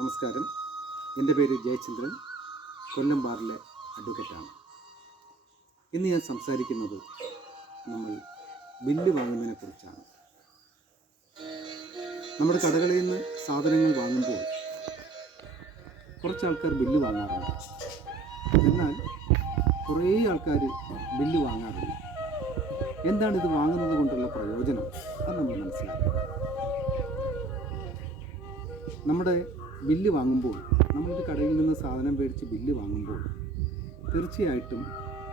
നമസ്കാരം. എൻ്റെ പേര് ജയചന്ദ്രൻ, കൊല്ലം ബാറിലെ അഡ്വക്കേറ്റാണ്. ഇന്ന് ഞാൻ സംസാരിക്കുന്നത് നമ്മൾ ബില്ല് വാങ്ങുന്നതിനെക്കുറിച്ചാണ്. നമ്മുടെ കടകളിൽ നിന്ന് സാധനങ്ങൾ വാങ്ങുമ്പോൾ കുറച്ച് ആൾക്കാർ ബില്ല് വാങ്ങാറുണ്ട്. എന്നാൽ കുറേ ആൾക്കാർ ബില്ല് വാങ്ങാറില്ല. എന്താണ് ഇത് വാങ്ങുന്നത് കൊണ്ടുള്ള പ്രയോജനം? അത് നമ്മൾ മനസ്സിലാക്കുക. നമ്മുടെ ബില്ല് വാങ്ങുമ്പോൾ, നമ്മളൊരു കടയിൽ നിന്ന് സാധനം മേടിച്ച് ബില്ല് വാങ്ങുമ്പോൾ തീർച്ചയായിട്ടും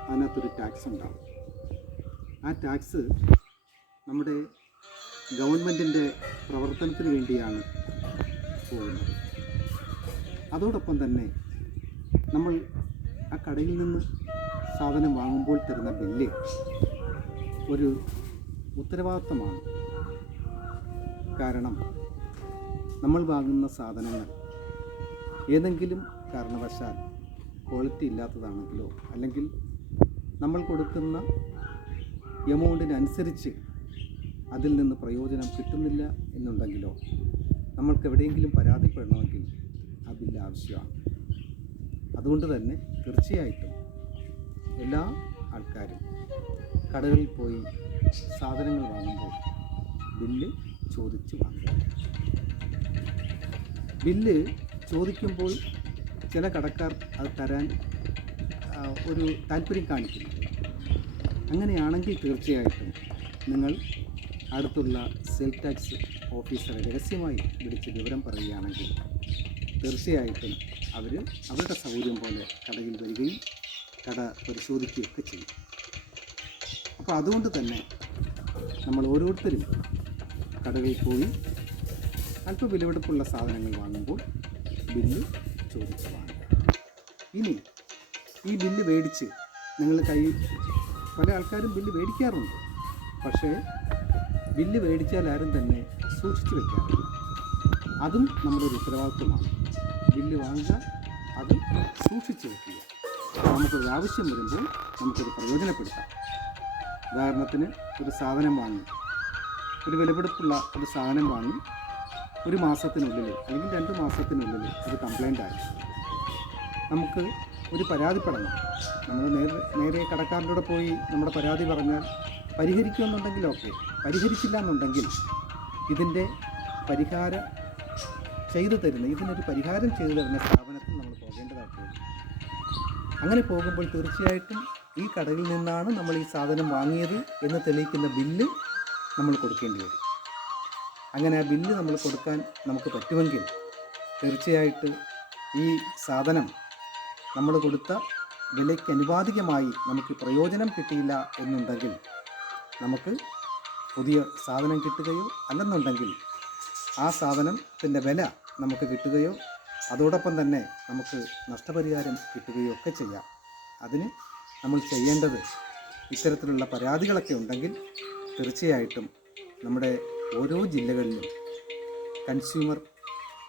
അതിനകത്തൊരു ടാക്സ് ഉണ്ടാകും. ആ ടാക്സ് നമ്മുടെ ഗവൺമെൻറ്റിൻ്റെ പ്രവർത്തനത്തിന് വേണ്ടിയാണ് പോകുന്നത്. അതോടൊപ്പം തന്നെ നമ്മൾ ആ കടയിൽ നിന്ന് സാധനം വാങ്ങുമ്പോൾ തരുന്ന ബില്ല് ഒരു ഉത്തരവാദിത്തമാണ്. കാരണം നമ്മൾ വാങ്ങുന്ന സാധനങ്ങൾ ഏതെങ്കിലും കാരണവശാൽ ക്വാളിറ്റി ഇല്ലാത്തതാണെങ്കിലോ, അല്ലെങ്കിൽ നമ്മൾ കൊടുക്കുന്ന എമൗണ്ടിനനുസരിച്ച് അതിൽ നിന്ന് പ്രയോജനം കിട്ടുന്നില്ല എന്നുണ്ടെങ്കിലോ, നമ്മൾക്ക് എവിടെയെങ്കിലും പരാതിപ്പെടണമെങ്കിൽ ആ ബില്ല് ആവശ്യമാണ്. അതുകൊണ്ട് തന്നെ തീർച്ചയായിട്ടും എല്ലാ ആൾക്കാരും കടകളിൽ പോയി സാധനങ്ങൾ വാങ്ങുമ്പോൾ ബില്ല് ചോദിച്ച് വാങ്ങുക. ബില്ല് ചോദിക്കുമ്പോൾ ചില കടക്കാർ അത് തരാൻ ഒരു താല്പര്യം കാണിക്കുന്നു. അങ്ങനെയാണെങ്കിൽ തീർച്ചയായിട്ടും നിങ്ങൾ അടുത്തുള്ള സെയിൽ ടാക്സ് ഓഫീസറെ രഹസ്യമായി വിളിച്ച് വിവരം പറയുകയാണെങ്കിൽ തീർച്ചയായിട്ടും അവർ അവരുടെ സൗകര്യം പോലെ കടയിൽ വരികയും കട പരിശോധിക്കുകയൊക്കെ ചെയ്യും. അപ്പോൾ അതുകൊണ്ട് തന്നെ നമ്മൾ ഓരോരുത്തരും കടകളിൽ പോയി അല്പം വിലപിടിപ്പുള്ള സാധനങ്ങൾ വാങ്ങുമ്പോൾ ബില്ല് ചോദിച്ച് വാങ്ങുക. ഇനി ഈ ബില്ല് മേടിച്ച് നിങ്ങൾ പല ആൾക്കാരും ബില്ല് മേടിക്കാറുണ്ട്. പക്ഷേ ബില്ല് മേടിച്ചാൽ ആരും തന്നെ സൂക്ഷിച്ച് വയ്ക്കാറില്ല. അതും നമ്മുടെ ഒരു ഉത്തരവാദിത്വമാണ്. ബില്ല് വാങ്ങുക, അത് സൂക്ഷിച്ച് വയ്ക്കുക. നമുക്കൊരു ആവശ്യം വരുമ്പോൾ നമുക്കത് പ്രയോജനപ്പെടുത്താം. ഉദാഹരണത്തിന് ഒരു സാധനം വാങ്ങി, ഒരു വിലപിടിപ്പുള്ള ഒരു സാധനം വാങ്ങി ഒരു മാസത്തിനുള്ളിൽ അല്ലെങ്കിൽ 2 മാസത്തിനുള്ളിൽ അത് കംപ്ലൈൻ്റ് ആയി നമുക്ക് ഒരു പരാതിപ്പെടണം. നമ്മൾ നേരെ കടക്കാരൻ്റെ പോയി നമ്മുടെ പരാതി പറഞ്ഞാൽ പരിഹരിക്കുമെന്നുണ്ടെങ്കിൽ ഓക്കെ, പരിഹരിച്ചില്ല എന്നുണ്ടെങ്കിൽ ഇതിൻ്റെ പരിഹാരം ചെയ്തു തരുന്ന സ്ഥാപനത്തിൽ നമ്മൾ പോകേണ്ടതായിട്ട് വരും. അങ്ങനെ പോകുമ്പോൾ തീർച്ചയായിട്ടും ഈ കടയിൽ നിന്നാണ് നമ്മൾ ഈ സാധനം വാങ്ങിയത് എന്ന് തെളിയിക്കുന്ന ബില്ല് നമ്മൾ കൊടുക്കേണ്ടി വരും. അങ്ങനെ ആ ബില്ല് നമ്മൾ കൊടുക്കാൻ നമുക്ക് പറ്റുമെങ്കിൽ തീർച്ചയായിട്ടും ഈ സാധനം നമ്മൾ കൊടുത്ത വിലയ്ക്ക് അനുപാതികമായി നമുക്ക് പ്രയോജനം കിട്ടിയില്ല എന്നുണ്ടെങ്കിൽ നമുക്ക് പുതിയ സാധനം കിട്ടുകയോ, അല്ലെന്നുണ്ടെങ്കിൽ ആ സാധനത്തിൻ്റെ വില നമുക്ക് കിട്ടുകയോ, അതോടൊപ്പം തന്നെ നമുക്ക് നഷ്ടപരിഹാരം കിട്ടുകയോ ഒക്കെ ചെയ്യാം. അതിന് നമ്മൾ ചെയ്യേണ്ടത്, ഇത്തരത്തിലുള്ള പരാതികളൊക്കെ ഉണ്ടെങ്കിൽ തീർച്ചയായിട്ടും നമ്മുടെ ഓരോ ജില്ലകളിലും കൺസ്യൂമർ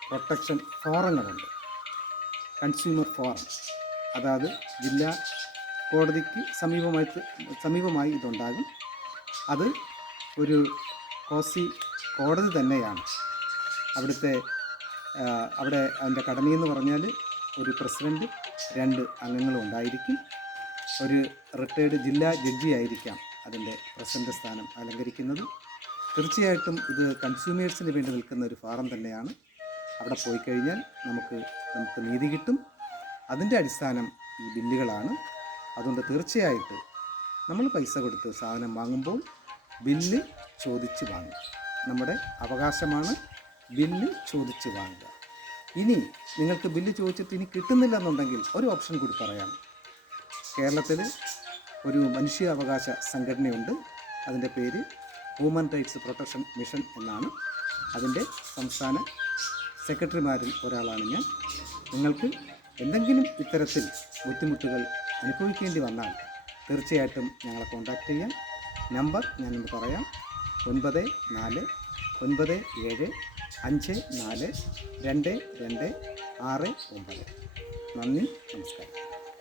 പ്രൊട്ടക്ഷൻ ഫോറങ്ങളുണ്ട്. കൺസ്യൂമർ ഫോറം, അതായത് ജില്ലാ കോടതിക്ക് സമീപമായി ഇതുണ്ടാകും. അത് ഒരു കോടതി തന്നെയാണ്. അവിടെ അതിൻ്റെ ഘടനയെന്ന് പറഞ്ഞാൽ ഒരു പ്രസിഡൻറ്റ്, 2 അംഗങ്ങളും ഉണ്ടായിരിക്കും. ഒരു റിട്ടയേർഡ് ജില്ലാ ജഡ്ജി ആയിരിക്കാം അതിൻ്റെ പ്രസിഡൻ്റ് സ്ഥാനം അലങ്കരിക്കുന്നത്. തീർച്ചയായിട്ടും ഇത് കൺസ്യൂമേഴ്സിന് വേണ്ടി നിൽക്കുന്ന ഒരു ഫോറം തന്നെയാണ്. അവിടെ പോയി കഴിഞ്ഞാൽ നമുക്ക് നീതി കിട്ടും. അതിൻ്റെ അടിസ്ഥാനം ഈ ബില്ലുകളാണ്. അതുകൊണ്ട് തീർച്ചയായിട്ടും നമ്മൾ പൈസ കൊടുത്ത് സാധനം വാങ്ങുമ്പോൾ ബില്ല് ചോദിച്ച് വാങ്ങുക. നമ്മുടെ അവകാശമാണ് ബില്ല് ചോദിച്ച് വാങ്ങുക. ഇനി നിങ്ങൾക്ക് ബില്ല് ചോദിച്ചിട്ട് ഇനി കിട്ടുന്നില്ല എന്നുണ്ടെങ്കിൽ ഒരു ഓപ്ഷൻ കൂടി പറയാം. കേരളത്തിൽ ഒരു മനുഷ്യാവകാശ സംഘടനയുണ്ട്. അതിൻ്റെ പേര് ഹ്യൂമൻ റൈറ്റ്സ് പ്രൊട്ടക്ഷൻ മിഷൻ എന്നാണ്. അതിൻ്റെ സംസ്ഥാന സെക്രട്ടറിമാരിൽ ഒരാളാണ് ഞാൻ. നിങ്ങൾക്ക് എന്തെങ്കിലും ഇത്തരത്തിൽ ബുദ്ധിമുട്ടുകൾ അനുഭവിക്കേണ്ടി വന്നാൽ തീർച്ചയായിട്ടും ഞങ്ങളെ കോൺടാക്റ്റ് ചെയ്യാം. നമ്പർ ഞാനൊന്ന് പറയാം: 9497542269. നന്ദി, നമസ്കാരം.